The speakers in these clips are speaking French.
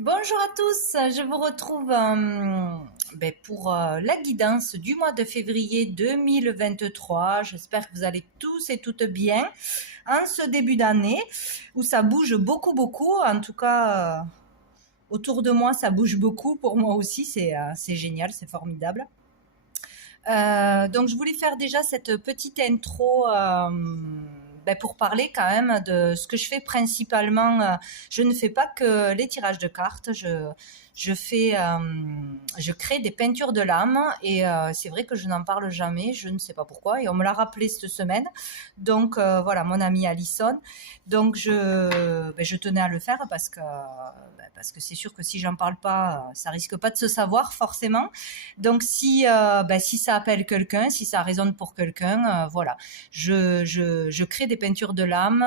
Bonjour à tous, je vous retrouve pour la guidance du mois de février 2023. J'espère que vous allez tous et toutes bien en ce début d'année où ça bouge beaucoup, beaucoup. En tout cas, autour de moi, ça bouge beaucoup. Pour moi aussi, c'est génial, c'est formidable. Donc, je voulais faire déjà cette petite intro pour parler quand même de ce que je fais principalement. Je ne fais pas que les tirages de cartes. Je crée des peintures de l'âme et c'est vrai que je n'en parle jamais. Je ne sais pas pourquoi et on me l'a rappelé cette semaine. Donc voilà, mon amie Alison. Donc je tenais à le faire parce que c'est sûr que si j'en parle pas, ça risque pas de se savoir forcément. Donc si ça appelle quelqu'un, si ça résonne pour quelqu'un, voilà, je crée des peintures de l'âme.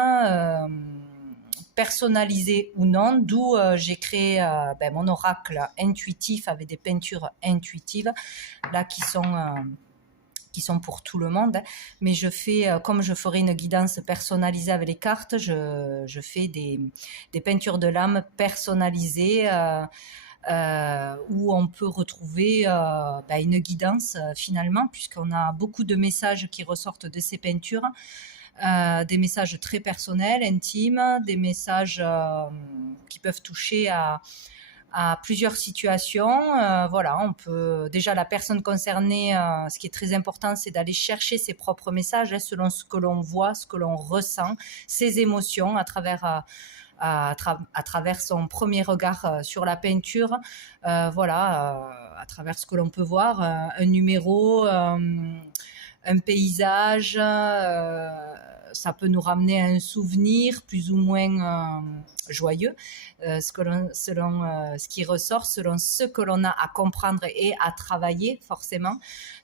Personnalisées ou non, d'où j'ai créé mon oracle intuitif avec des peintures intuitives là qui sont pour tout le monde, hein. Mais je fais, comme je ferai une guidance personnalisée avec les cartes, je fais des peintures de l'âme personnalisées où on peut retrouver une guidance finalement, puisqu'on a beaucoup de messages qui ressortent de ces peintures. Des messages très personnels, intimes, des messages qui peuvent toucher à plusieurs situations. Voilà, on peut déjà la personne concernée. Ce qui est très important, c'est d'aller chercher ses propres messages, hein, selon ce que l'on voit, ce que l'on ressent, ses émotions à travers son premier regard sur la peinture. À travers ce que l'on peut voir, un numéro, un paysage, ça peut nous ramener à un souvenir plus ou moins joyeux, selon ce qui ressort, selon ce que l'on a à comprendre et à travailler forcément.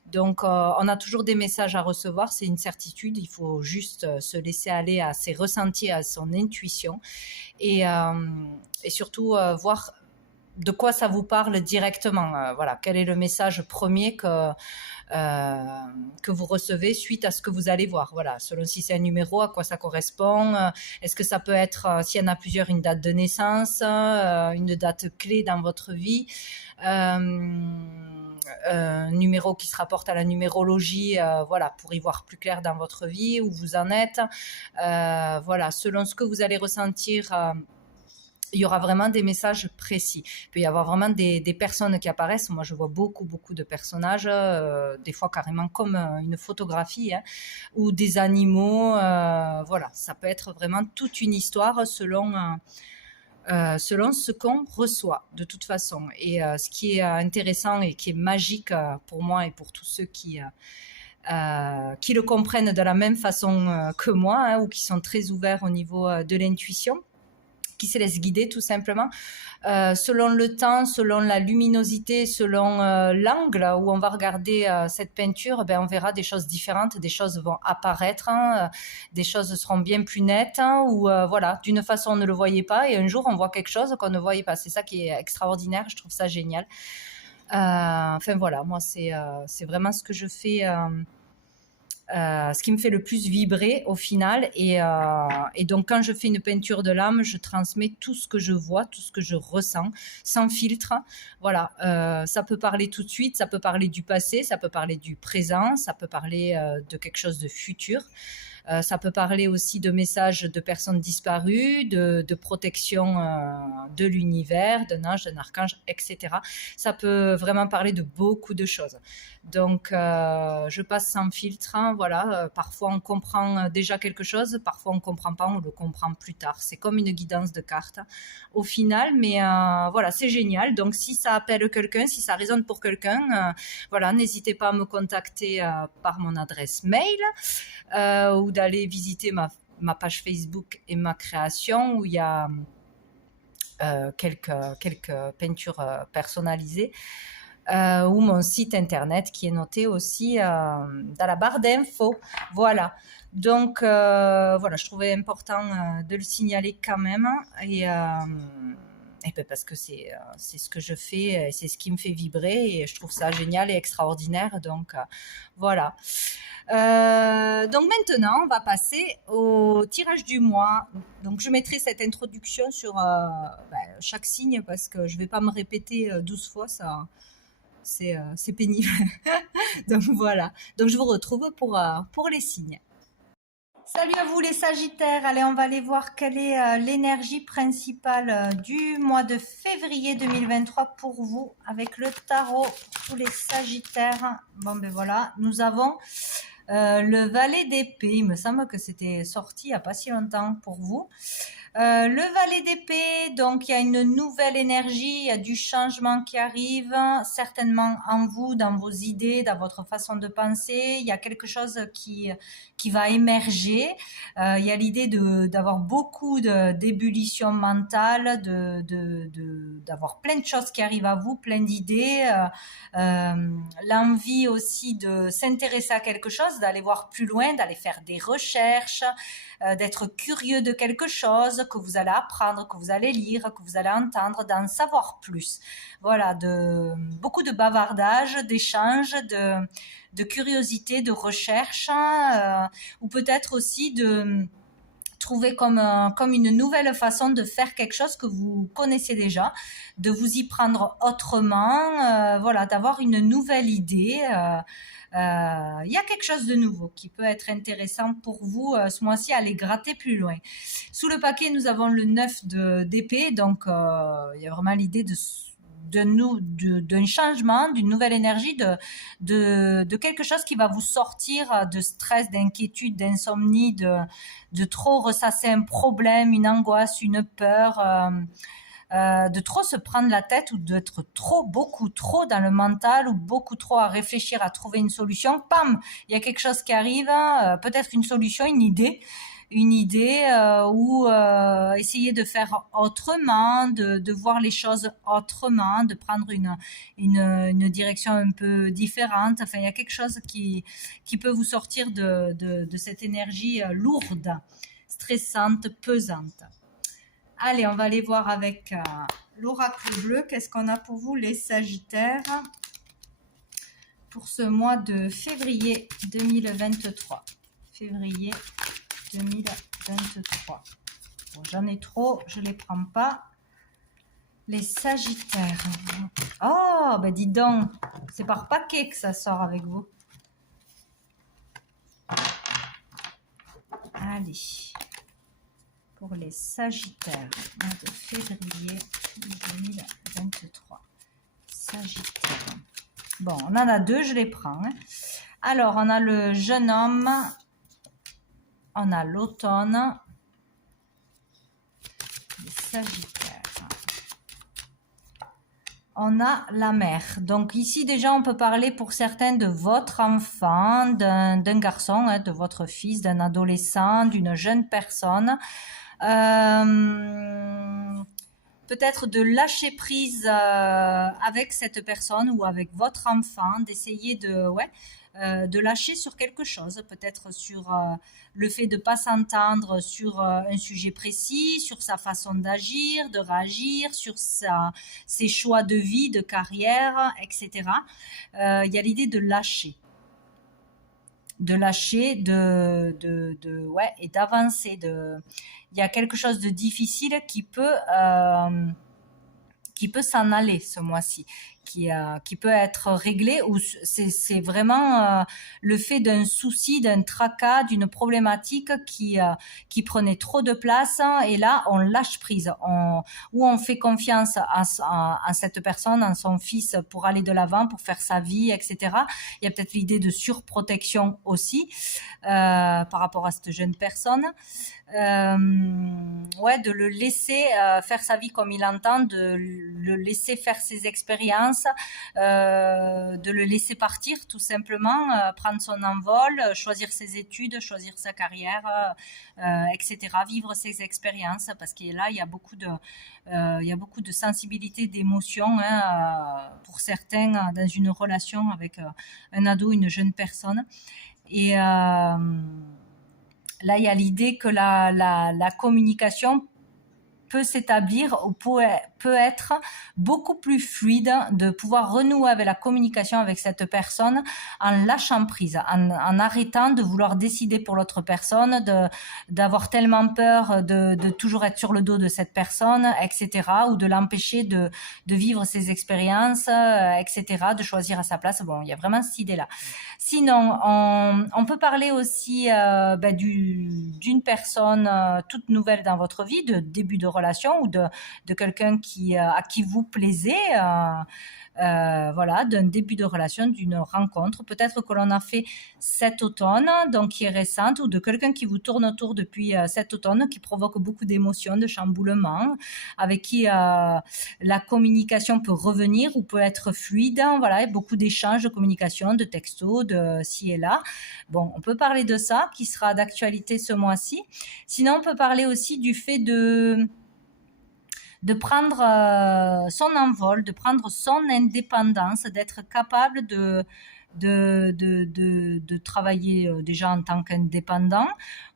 Donc on a toujours des messages à recevoir, c'est une certitude, il faut juste se laisser aller à ses ressentis, à son intuition et surtout voir de quoi ça vous parle directement. Voilà, quel est le message premier que vous recevez suite à ce que vous allez voir. Voilà, selon si c'est un numéro, à quoi ça correspond. Est-ce que ça peut être, s'il y en a plusieurs, une date de naissance, une date clé dans votre vie, un numéro qui se rapporte à la numérologie, voilà, pour y voir plus clair dans votre vie, où vous en êtes. Voilà, selon ce que vous allez ressentir. Il y aura vraiment des messages précis. Il peut y avoir vraiment des personnes qui apparaissent. Moi, je vois beaucoup, beaucoup de personnages, des fois carrément comme une photographie, hein, ou des animaux. Voilà, ça peut être vraiment toute une histoire selon ce qu'on reçoit, de toute façon. Et ce qui est intéressant et qui est magique pour moi et pour tous ceux qui le comprennent de la même façon que moi, hein, ou qui sont très ouverts au niveau de l'intuition, qui se laisse guider tout simplement, selon le temps, selon la luminosité, selon l'angle où on va regarder cette peinture, on verra des choses différentes, des choses vont apparaître, hein, des choses seront bien plus nettes, hein, ou voilà, d'une façon on ne le voyait pas et un jour on voit quelque chose qu'on ne voyait pas. C'est ça qui est extraordinaire, je trouve ça génial. Enfin voilà, moi c'est vraiment ce que je fais. Ce qui me fait le plus vibrer au final. Et donc, quand je fais une peinture de l'âme, je transmets tout ce que je vois, tout ce que je ressens, sans filtre. Voilà, ça peut parler tout de suite, ça peut parler du passé, ça peut parler du présent, ça peut parler de quelque chose de futur. Ça peut parler aussi de messages de personnes disparues, de protection de l'univers, d'un ange, d'un archange, etc. Ça peut vraiment parler de beaucoup de choses. Donc, je passe sans filtre, hein, voilà. Parfois, on comprend déjà quelque chose, parfois, on ne comprend pas, on le comprend plus tard. C'est comme une guidance de cartes au final, mais voilà, c'est génial. Donc, si ça appelle quelqu'un, si ça résonne pour quelqu'un, voilà, n'hésitez pas à me contacter par mon adresse mail ou d'aller visiter ma page Facebook et ma création où il y a quelques peintures personnalisées. Ou mon site internet qui est noté aussi dans la barre d'infos. Voilà. Donc voilà, je trouvais important de le signaler quand même. Et ben parce que c'est ce que je fais, c'est ce qui me fait vibrer et je trouve ça génial et extraordinaire. Donc voilà. Donc maintenant, on va passer au tirage du mois. Donc je mettrai cette introduction sur chaque signe parce que je vais pas me répéter 12 fois, ça c'est pénible. Donc voilà. Donc je vous retrouve pour les signes. Salut à vous les Sagittaires. Allez, on va aller voir quelle est l'énergie principale du mois de février 2023 pour vous avec le tarot pour tous les Sagittaires. Bon ben voilà, nous avons le valet d'épée. Il me semble que c'était sorti il n'y a pas si longtemps pour vous. Le valet d'épée, donc il y a une nouvelle énergie, il y a du changement qui arrive, certainement en vous, dans vos idées, dans votre façon de penser. Il y a quelque chose qui va émerger. Il y a l'idée d'avoir beaucoup d'ébullition mentale, d'avoir plein de choses qui arrivent à vous, plein d'idées. L'envie aussi de s'intéresser à quelque chose, d'aller voir plus loin, d'aller faire des recherches, d'être curieux de quelque chose que vous allez apprendre, que vous allez lire, que vous allez entendre, d'en savoir plus. Voilà, beaucoup de bavardage, d'échanges, de curiosité, de recherche, ou peut-être aussi de trouver comme une nouvelle façon de faire quelque chose que vous connaissez déjà, de vous y prendre autrement, voilà, d'avoir une nouvelle idée. Il y a quelque chose de nouveau qui peut être intéressant pour vous ce mois-ci, aller gratter plus loin. Sous le paquet, nous avons le 9 d'épée, donc il y a vraiment l'idée d'un changement, d'une nouvelle énergie, de quelque chose qui va vous sortir de stress, d'inquiétude, d'insomnie, de trop ressasser un problème, une angoisse, une peur, de trop se prendre la tête ou d'être beaucoup trop dans le mental ou beaucoup trop à réfléchir, à trouver une solution. Pam, il y a quelque chose qui arrive, peut-être une solution, une idée ou essayer de faire autrement, de voir les choses autrement, de prendre une direction un peu différente. Enfin, il y a quelque chose qui peut vous sortir de cette énergie lourde, stressante, pesante. Allez, on va aller voir avec l'oracle bleu. Qu'est-ce qu'on a pour vous, les Sagittaires, pour ce mois de février 2023. Février 2023. Bon, j'en ai trop, je ne les prends pas. Les Sagittaires. Oh, ben dis donc, c'est par paquet que ça sort avec vous. Allez. Pour les Sagittaires, mois de février 2023. Sagittaire. Bon, on en a deux, je les prends. Alors, on a le jeune homme, on a l'automne, les Sagittaires. On a la mer. Donc ici déjà on peut parler pour certains de votre enfant, d'un garçon, de votre fils, d'un adolescent, d'une jeune personne. Peut-être de lâcher prise avec cette personne ou avec votre enfant, d'essayer de lâcher sur quelque chose, peut-être sur le fait de ne pas s'entendre sur un sujet précis, sur sa façon d'agir, de réagir, sur ses choix de vie, de carrière, etc. Il y a l'idée de lâcher. Et d'avancer. Il y a quelque chose de difficile qui peut s'en aller ce mois-ci, qui peut être réglé, ou c'est vraiment le fait d'un souci, d'un tracas, d'une problématique qui prenait trop de place, et là on lâche prise, ou on fait confiance à cette personne, en son fils, pour aller de l'avant, pour faire sa vie, etc. Il y a peut-être l'idée de surprotection aussi par rapport à cette jeune personne. De le laisser faire sa vie comme il entend, de le laisser faire ses expériences, de le laisser partir tout simplement, prendre son envol, choisir ses études, choisir sa carrière, etc. Vivre ses expériences, parce que là il y a beaucoup de sensibilité, d'émotion, pour certains, dans une relation avec un ado, une jeune personne. Et là, il y a l'idée que la communication peut s'établir ou peut être beaucoup plus fluide, de pouvoir renouer avec la communication avec cette personne en lâchant prise, en arrêtant de vouloir décider pour l'autre personne, d'avoir tellement peur de toujours être sur le dos de cette personne, etc., ou de l'empêcher de vivre ses expériences, etc., de choisir à sa place. Bon, il y a vraiment cette idée-là. Sinon, on peut parler aussi d'une personne toute nouvelle dans votre vie, de début de relation ou de quelqu'un à qui vous plaisez, voilà, d'un début de relation, d'une rencontre, peut-être que l'on a fait cet automne, donc qui est récente, ou de quelqu'un qui vous tourne autour depuis cet automne, qui provoque beaucoup d'émotions, de chamboulements, avec qui la communication peut revenir ou peut être fluide, voilà, beaucoup d'échanges, de communication, de textos, de ci et là. Bon, on peut parler de ça, qui sera d'actualité ce mois-ci. Sinon, on peut parler aussi du fait de prendre son envol, de prendre son indépendance, d'être capable de travailler déjà en tant qu'indépendant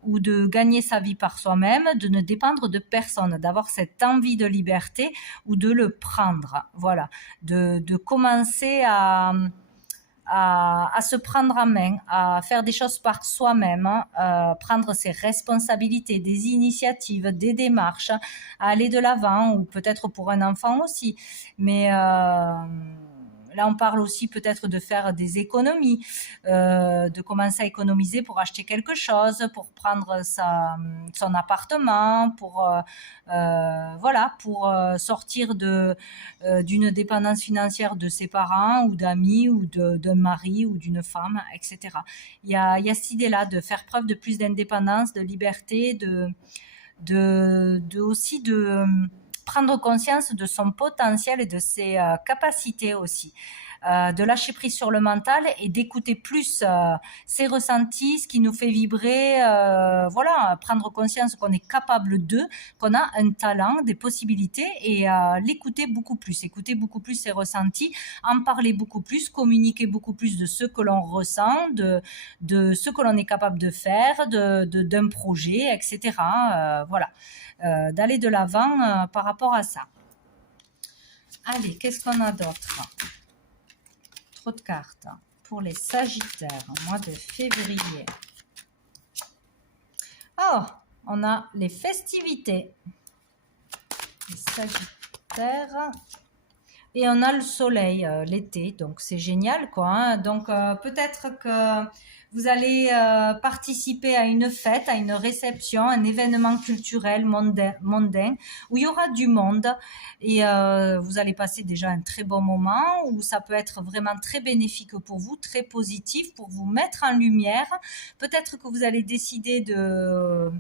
ou de gagner sa vie par soi-même, de ne dépendre de personne, d'avoir cette envie de liberté ou de le prendre. Voilà, de commencer à se prendre en main, à faire des choses par soi-même, prendre ses responsabilités, des initiatives, des démarches, à aller de l'avant, ou peut-être pour un enfant aussi. Mais là, on parle aussi peut-être de faire des économies, de commencer à économiser pour acheter quelque chose, pour prendre son appartement, pour voilà, pour sortir d'une dépendance financière de ses parents ou d'amis ou d'un mari ou d'une femme, etc. Il y a cette idée-là de faire preuve de plus d'indépendance, de liberté, aussi de prendre conscience de son potentiel et de ses capacités aussi. De lâcher prise sur le mental et d'écouter plus ses ressentis, ce qui nous fait vibrer, voilà, prendre conscience qu'on est capable qu'on a un talent, des possibilités, et l'écouter beaucoup plus, écouter beaucoup plus ses ressentis, en parler beaucoup plus, communiquer beaucoup plus de ce que l'on ressent, de ce que l'on est capable de faire, d'un projet, etc. Voilà, d'aller de l'avant par rapport à ça. Allez, qu'est-ce qu'on a d'autre ? Trop de cartes pour les Sagittaires au mois de février. Oh, on a les festivités. Les Sagittaires. Et on a le soleil l'été, donc c'est génial quoi. Hein. Donc peut-être que vous allez participer à une fête, à une réception, un événement culturel mondain où il y aura du monde et vous allez passer déjà un très bon moment, où ça peut être vraiment très bénéfique pour vous, très positif pour vous mettre en lumière. Peut-être que vous allez décider de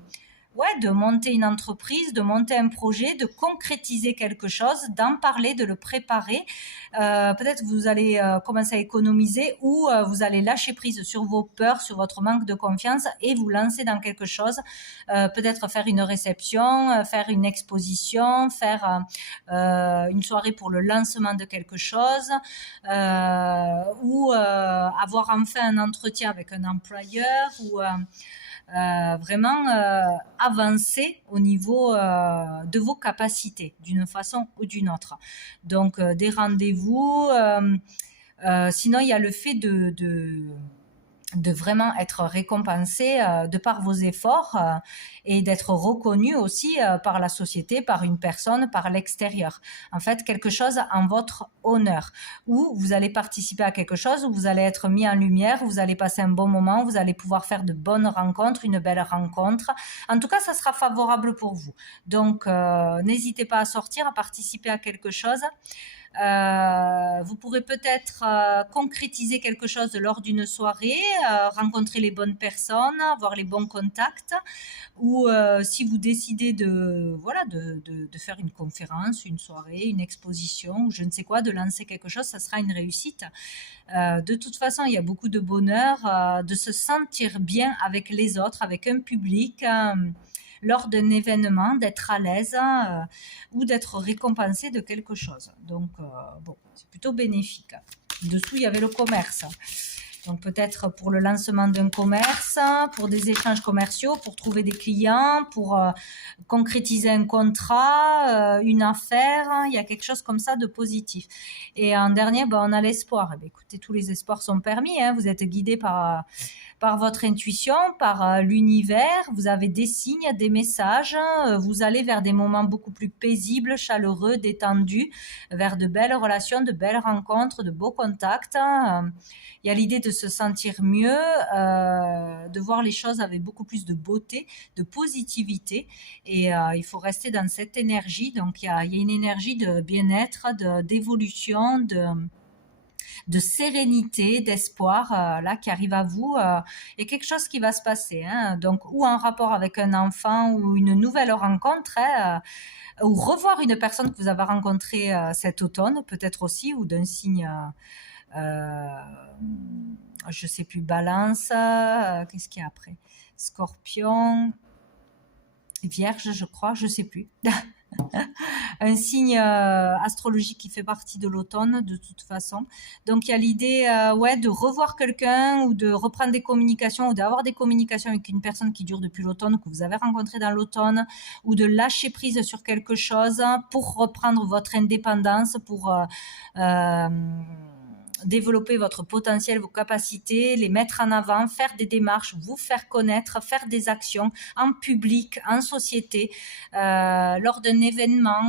monter une entreprise, de monter un projet, de concrétiser quelque chose, d'en parler, de le préparer. Peut-être que vous allez commencer à économiser ou vous allez lâcher prise sur vos peurs, sur votre manque de confiance et vous lancer dans quelque chose. Peut-être faire une réception, faire une exposition, faire une soirée pour le lancement de quelque chose ou avoir enfin un entretien avec un employeur ou... vraiment avancer au niveau de vos capacités d'une façon ou d'une autre. Donc des rendez-vous, sinon il y a le fait de vraiment être récompensé de par vos efforts et d'être reconnu aussi par la société, par une personne, par l'extérieur. En fait, quelque chose en votre honneur, où vous allez participer à quelque chose, où vous allez être mis en lumière, où vous allez passer un bon moment, vous allez pouvoir faire de bonnes rencontres, une belle rencontre. En tout cas, ça sera favorable pour vous. Donc, n'hésitez pas à sortir, à participer à quelque chose. Vous pourrez peut-être concrétiser quelque chose lors d'une soirée, rencontrer les bonnes personnes, avoir les bons contacts, ou si vous décidez de faire une conférence, une soirée, une exposition, ou je ne sais quoi, de lancer quelque chose, ça sera une réussite. De toute façon, il y a beaucoup de bonheur de se sentir bien avec les autres, avec un public, lors d'un événement, d'être à l'aise ou d'être récompensé de quelque chose. Donc, bon, c'est plutôt bénéfique. Dessous, il y avait le commerce. Donc peut-être pour le lancement d'un commerce, pour des échanges commerciaux, pour trouver des clients, pour concrétiser un contrat, une affaire. Il y a quelque chose comme ça de positif. Et en dernier, on a l'espoir. Écoutez, tous les espoirs sont permis. Vous êtes guidé par votre intuition, par l'univers. Vous avez des signes, des messages. Vous allez vers des moments beaucoup plus paisibles, chaleureux, détendus, vers de belles relations, de belles rencontres, de beaux contacts. Il y a l'idée de se sentir mieux, de voir les choses avec beaucoup plus de beauté, de positivité. Et il faut rester dans cette énergie. Donc, il y a une énergie de bien-être, d'évolution, de sérénité, d'espoir là qui arrive à vous. Il y a quelque chose qui va se passer. Donc, ou en rapport avec un enfant ou une nouvelle rencontre. Ou revoir une personne que vous avez rencontrée cet automne, peut-être aussi, ou d'un signe... je sais plus, Balance, qu'est-ce qu'il y a après? Scorpion, Vierge, je crois, je sais plus. Un signe astrologique qui fait partie de l'automne de toute façon. Donc il y a l'idée de revoir quelqu'un ou de reprendre des communications ou d'avoir des communications avec une personne qui dure depuis l'automne, que vous avez rencontrée dans l'automne, ou de lâcher prise sur quelque chose pour reprendre votre indépendance, pour développer votre potentiel, vos capacités, les mettre en avant, faire des démarches, vous faire connaître, faire des actions en public, en société, lors d'un événement.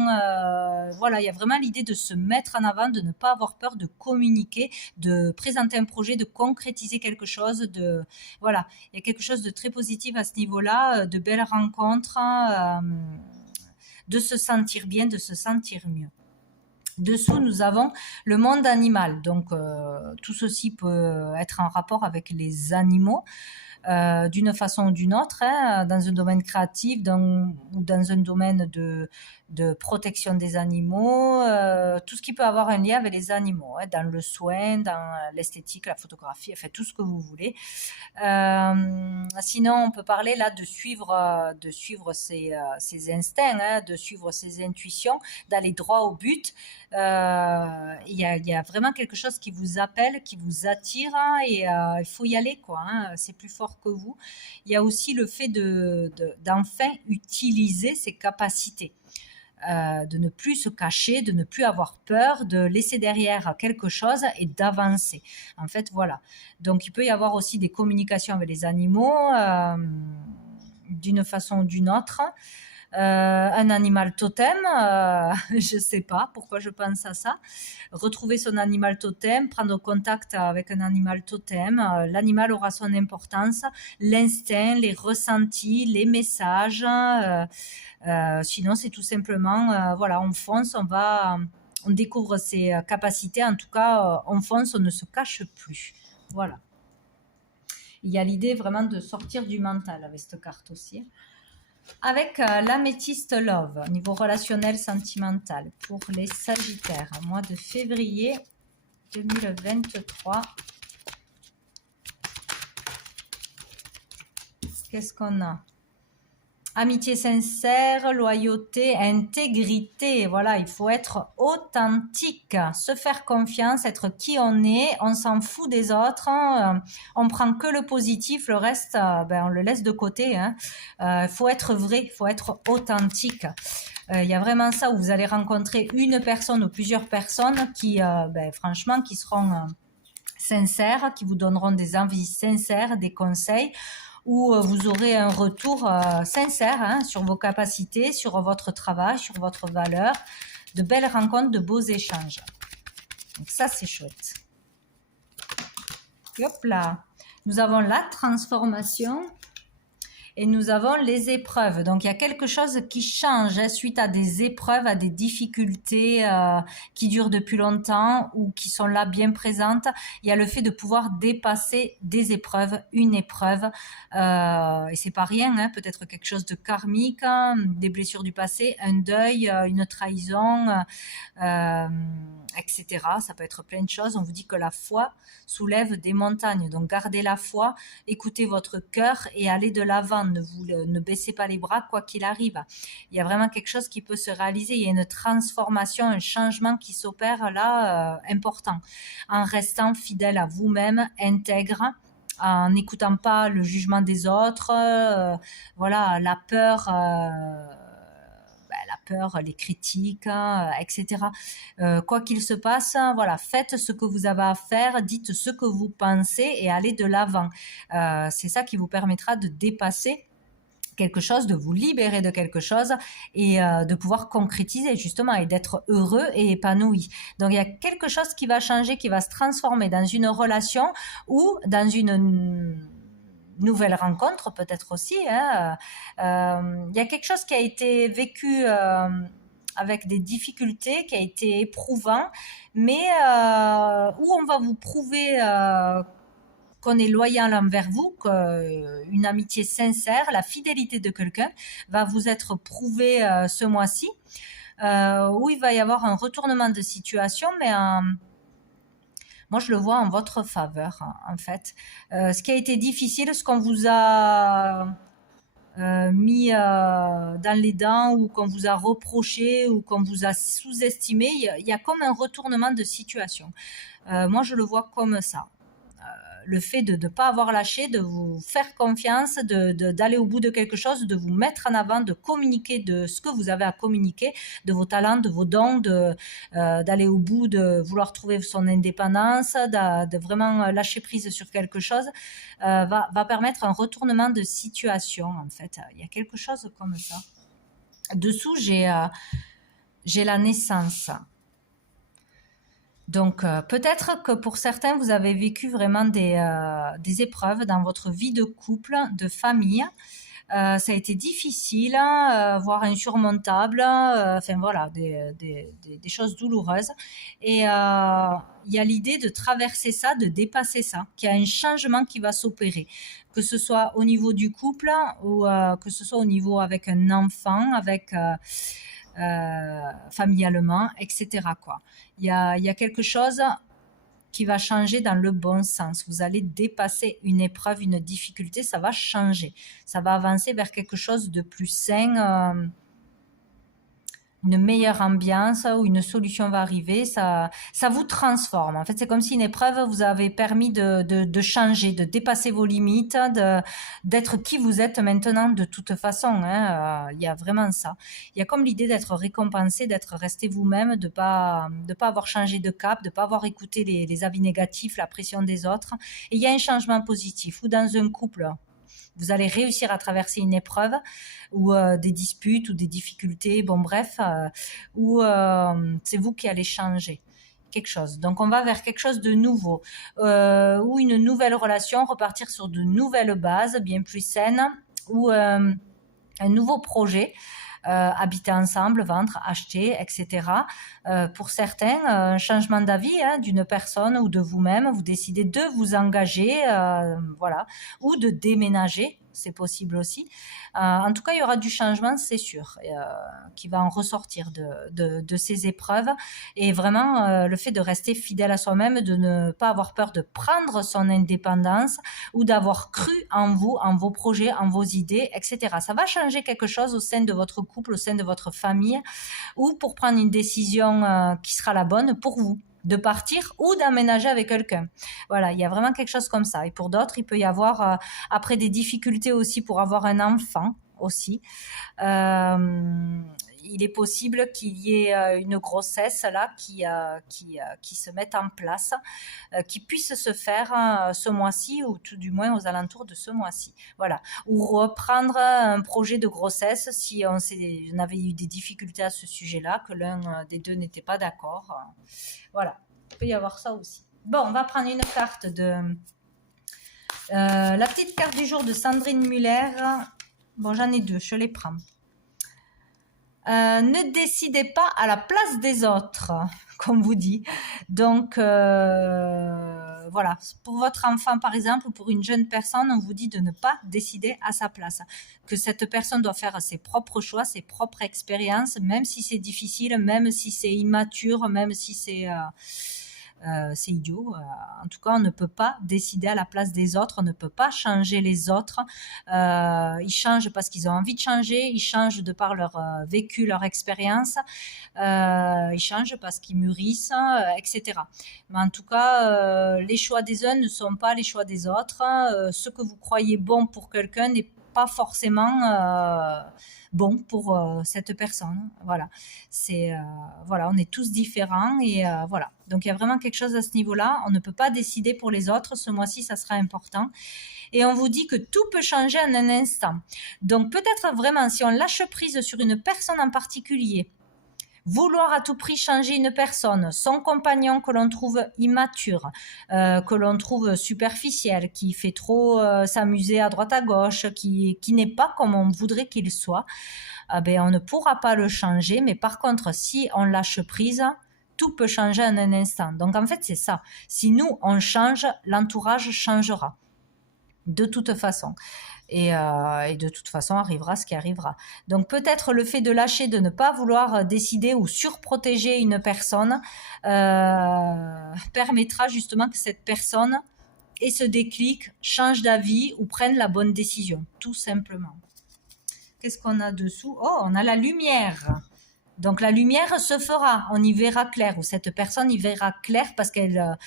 Voilà, il y a vraiment l'idée de se mettre en avant, de ne pas avoir peur de communiquer, de présenter un projet, de concrétiser quelque chose. Voilà, il y a quelque chose de très positif à ce niveau-là, de belles rencontres, de se sentir bien, de se sentir mieux. Dessous, nous avons le monde animal. Donc, tout ceci peut être en rapport avec les animaux d'une façon ou d'une autre, dans un domaine créatif ou dans un domaine de protection des animaux, tout ce qui peut avoir un lien avec les animaux, dans le soin, dans l'esthétique, la photographie, enfin tout ce que vous voulez. Sinon, on peut parler là de suivre ses instincts, de suivre ses intuitions, d'aller droit au but. Il y a vraiment quelque chose qui vous appelle, qui vous attire, et il faut y aller, quoi. C'est plus fort que vous. Il y a aussi le fait d'enfin utiliser ses capacités. De ne plus se cacher, de ne plus avoir peur, de laisser derrière quelque chose et d'avancer. En fait, voilà. Donc, il peut y avoir aussi des communications avec les animaux d'une façon ou d'une autre. Un animal totem, je sais pas pourquoi je pense à ça. Retrouver son animal totem, prendre contact avec un animal totem, l'animal aura son importance, l'instinct, les ressentis, les messages. Sinon, c'est tout simplement, voilà, on fonce, on découvre ses capacités. En tout cas, on fonce, on ne se cache plus. Voilà. Il y a l'idée vraiment de sortir du mental avec cette carte aussi. Avec l'améthyste Love, niveau relationnel sentimental, pour les Sagittaires, mois de février 2023. Qu'est-ce qu'on a? Amitié sincère, loyauté, intégrité. Voilà, il faut être authentique, se faire confiance, être qui on est. On s'en fout des autres. On prend que le positif, le reste, on le laisse de côté. Il faut être vrai, il faut être authentique. Il y a vraiment ça où vous allez rencontrer une personne ou plusieurs personnes qui, franchement, qui seront sincères, qui vous donneront des envies sincères, des conseils, où vous aurez un retour sincère sur vos capacités, sur votre travail, sur votre valeur, de belles rencontres, de beaux échanges. Donc ça, c'est chouette. Et hop là, nous avons la transformation et nous avons les épreuves. Donc, il y a quelque chose qui change suite à des épreuves, à des difficultés qui durent depuis longtemps ou qui sont là bien présentes. Il y a le fait de pouvoir dépasser des épreuves, une épreuve. Et c'est pas rien, peut-être quelque chose de karmique, des blessures du passé, un deuil, une trahison, etc. Ça peut être plein de choses. On vous dit que la foi soulève des montagnes. Donc, gardez la foi, écoutez votre cœur et allez de l'avant. vraiment, ne baissez pas les bras quoi qu'il arrive. Il y a vraiment quelque chose qui peut se réaliser. Il y a une transformation, un changement qui s'opère là, important, en restant fidèle à vous-même, intègre, en n'écoutant pas le jugement des autres, voilà, la peur, les critiques, etc. Quoi qu'il se passe, voilà, faites ce que vous avez à faire, dites ce que vous pensez et allez de l'avant. C'est ça qui vous permettra de dépasser quelque chose, de vous libérer de quelque chose et de pouvoir concrétiser justement et d'être heureux et épanoui. Donc il y a quelque chose qui va changer, qui va se transformer dans une relation ou dans une nouvelle rencontre peut-être aussi. Il y a quelque chose qui a été vécu avec des difficultés, qui a été éprouvant, mais où on va vous prouver qu'on est loyal envers vous, qu'une amitié sincère, la fidélité de quelqu'un va vous être prouvée ce mois-ci, où il va y avoir un retournement de situation, mais moi je le vois en votre faveur, en fait. Ce qui a été difficile, ce qu'on vous a mis dans les dents ou qu'on vous a reproché ou qu'on vous a sous-estimé, il y a comme un retournement de situation. Moi je le vois comme ça. Le fait de ne pas avoir lâché, de vous faire confiance, d'aller au bout de quelque chose, de vous mettre en avant, de communiquer de ce que vous avez à communiquer, de vos talents, de vos dons, d'aller au bout, de vouloir trouver son indépendance, de vraiment lâcher prise sur quelque chose, va permettre un retournement de situation, en fait. Il y a quelque chose comme ça. Dessous, j'ai la naissance. Donc, peut-être que pour certains, vous avez vécu vraiment des épreuves dans votre vie de couple, de famille. Ça a été difficile, voire insurmontable. Enfin, voilà, des choses douloureuses. Et il y a l'idée de traverser ça, de dépasser ça, qu'il y a un changement qui va s'opérer. Que ce soit au niveau du couple ou que ce soit au niveau avec un enfant, avec... familialement, etc. quoi. Il y a quelque chose qui va changer dans le bon sens. Vous allez dépasser une épreuve, une difficulté, ça va changer. Ça va avancer vers quelque chose de plus sain, une meilleure ambiance où une solution va arriver, ça vous transforme. En fait, c'est comme si une épreuve vous avait permis de changer, de dépasser vos limites, d'être qui vous êtes maintenant de toute façon. Il y a vraiment ça. Il y a comme l'idée d'être récompensé, d'être resté vous-même, de pas avoir changé de cap, de pas avoir écouté les avis négatifs, la pression des autres. Et il y a un changement positif. Ou dans un couple, vous allez réussir à traverser une épreuve ou des disputes ou des difficultés, bon bref, ou c'est vous qui allez changer quelque chose. Donc on va vers quelque chose de nouveau, ou une nouvelle relation, repartir sur de nouvelles bases bien plus saines, ou un nouveau projet. Habiter ensemble, vendre, acheter, etc. Pour certains, un changement d'avis d'une personne ou de vous-même, vous décidez de vous engager, voilà, ou de déménager, c'est possible aussi. En tout cas, il y aura du changement, c'est sûr, qui va en ressortir de ces épreuves. Et vraiment, le fait de rester fidèle à soi-même, de ne pas avoir peur de prendre son indépendance ou d'avoir cru en vous, en vos projets, en vos idées, etc. Ça va changer quelque chose au sein de votre couple, au sein de votre famille, ou pour prendre une décision qui sera la bonne pour vous, de partir ou d'emménager avec quelqu'un. Voilà, il y a vraiment quelque chose comme ça. Et pour d'autres, il peut y avoir après des difficultés aussi pour avoir un enfant aussi. Il est possible qu'il y ait une grossesse là qui se mette en place, qui puisse se faire ce mois-ci ou tout du moins aux alentours de ce mois-ci. Voilà. Ou reprendre un projet de grossesse si on avait eu des difficultés à ce sujet-là, que l'un des deux n'était pas d'accord. Voilà. Il peut y avoir ça aussi. Bon, on va prendre une carte la petite carte du jour de Sandrine Muller. Bon, j'en ai deux, je les prends. Ne décidez pas à la place des autres, comme vous dit. Donc, voilà. Pour votre enfant, par exemple, ou pour une jeune personne, on vous dit de ne pas décider à sa place. Que cette personne doit faire ses propres choix, ses propres expériences, même si c'est difficile, même si c'est immature, même si c'est... C'est idiot. En tout cas, on ne peut pas décider à la place des autres, on ne peut pas changer les autres. Ils changent parce qu'ils ont envie de changer, ils changent de par leur vécu, leur expérience, ils changent parce qu'ils mûrissent, etc. Mais en tout cas, les choix des uns ne sont pas les choix des autres. Ce que vous croyez bon pour quelqu'un n'est pas forcément bon pour cette personne. Voilà, voilà, on est tous différents et voilà. Donc il y a vraiment quelque chose à ce niveau-là. On ne peut pas décider pour les autres. Ce mois-ci, ça sera important. Et on vous dit que tout peut changer en un instant. Donc peut-être vraiment, si on lâche prise sur une personne en particulier, vouloir à tout prix changer une personne, son compagnon que l'on trouve immature, que l'on trouve superficiel, qui fait trop s'amuser à droite à gauche, qui n'est pas comme on voudrait qu'il soit, ben on ne pourra pas le changer. Mais par contre, si on lâche prise, tout peut changer en un instant. Donc en fait, c'est ça. Si nous, on change, l'entourage changera. De toute façon. Et de toute façon, arrivera ce qui arrivera. Donc peut-être le fait de lâcher, de ne pas vouloir décider ou surprotéger une personne permettra justement que cette personne ait ce déclic, change d'avis ou prenne la bonne décision, tout simplement. Qu'est-ce qu'on a dessous? Oh, on a la lumière. Donc la lumière se fera, on y verra clair, ou cette personne y verra clair parce qu'elle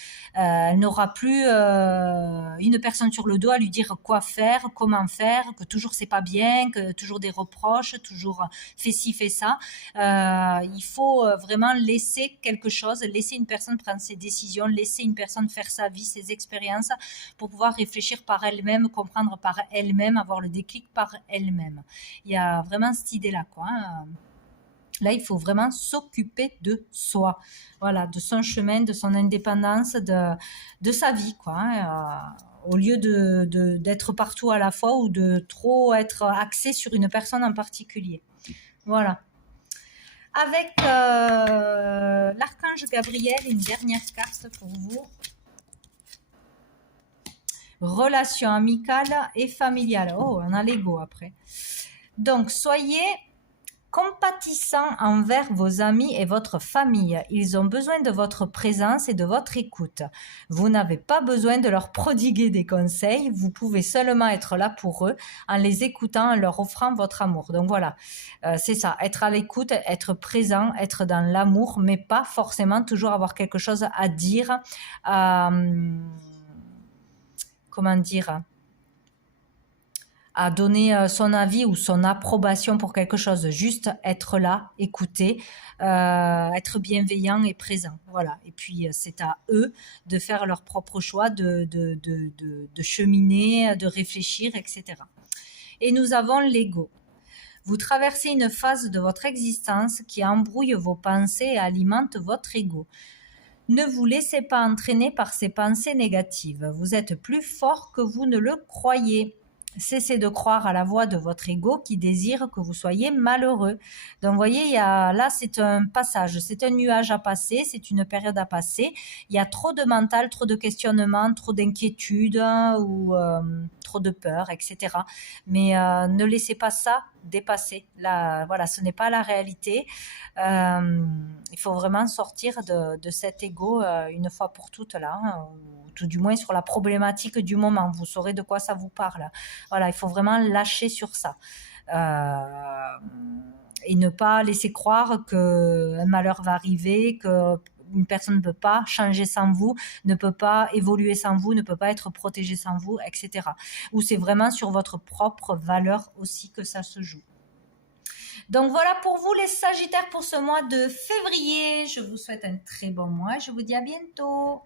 n'aura plus une personne sur le dos à lui dire quoi faire, comment faire, que toujours c'est pas bien, que toujours des reproches, toujours fais ci, fais ça. Il faut vraiment laisser quelque chose, laisser une personne prendre ses décisions, laisser une personne faire sa vie, ses expériences pour pouvoir réfléchir par elle-même, comprendre par elle-même, avoir le déclic par elle-même. Il y a vraiment cette idée-là, quoi. Là, il faut vraiment s'occuper de soi, voilà, de son chemin, de son indépendance, de sa vie, quoi. Au lieu d'être partout à la fois ou de trop être axé sur une personne en particulier. Voilà. Avec l'archange Gabriel, une dernière carte pour vous. Relations amicales et familiales. Oh, on a l'ego après. Donc, soyez compatissant envers vos amis et votre famille. Ils ont besoin de votre présence et de votre écoute. Vous n'avez pas besoin de leur prodiguer des conseils. Vous pouvez seulement être là pour eux en les écoutant, en leur offrant votre amour. Donc voilà, c'est ça, être à l'écoute, être présent, être dans l'amour, mais pas forcément toujours avoir quelque chose à dire. Comment dire ? À donner son avis ou son approbation pour quelque chose, juste être là, écouter, être bienveillant et présent. Voilà. Et puis c'est à eux de faire leur propre choix, de cheminer, de réfléchir, etc. Et nous avons l'ego. Vous traversez une phase de votre existence qui embrouille vos pensées et alimente votre ego. Ne vous laissez pas entraîner par ces pensées négatives. Vous êtes plus fort que vous ne le croyez. Cessez de croire à la voix de votre ego qui désire que vous soyez malheureux. Donc, vous voyez, là, c'est un passage, c'est un nuage à passer, c'est une période à passer. Il y a trop de mental, trop de questionnements, trop d'inquiétudes ou trop de peur, etc. Mais ne laissez pas ça dépasser. Là, voilà, ce n'est pas la réalité. Il faut vraiment sortir de cet ego une fois pour toutes, là, ou tout du moins sur la problématique du moment. Vous saurez de quoi ça vous parle. Voilà, il faut vraiment lâcher sur ça. Et ne pas laisser croire qu'un malheur va arriver, qu'une personne ne peut pas changer sans vous, ne peut pas évoluer sans vous, ne peut pas être protégée sans vous, etc. Ou c'est vraiment sur votre propre valeur aussi que ça se joue. Donc voilà pour vous les Sagittaires pour ce mois de février. Je vous souhaite un très bon mois et je vous dis à bientôt.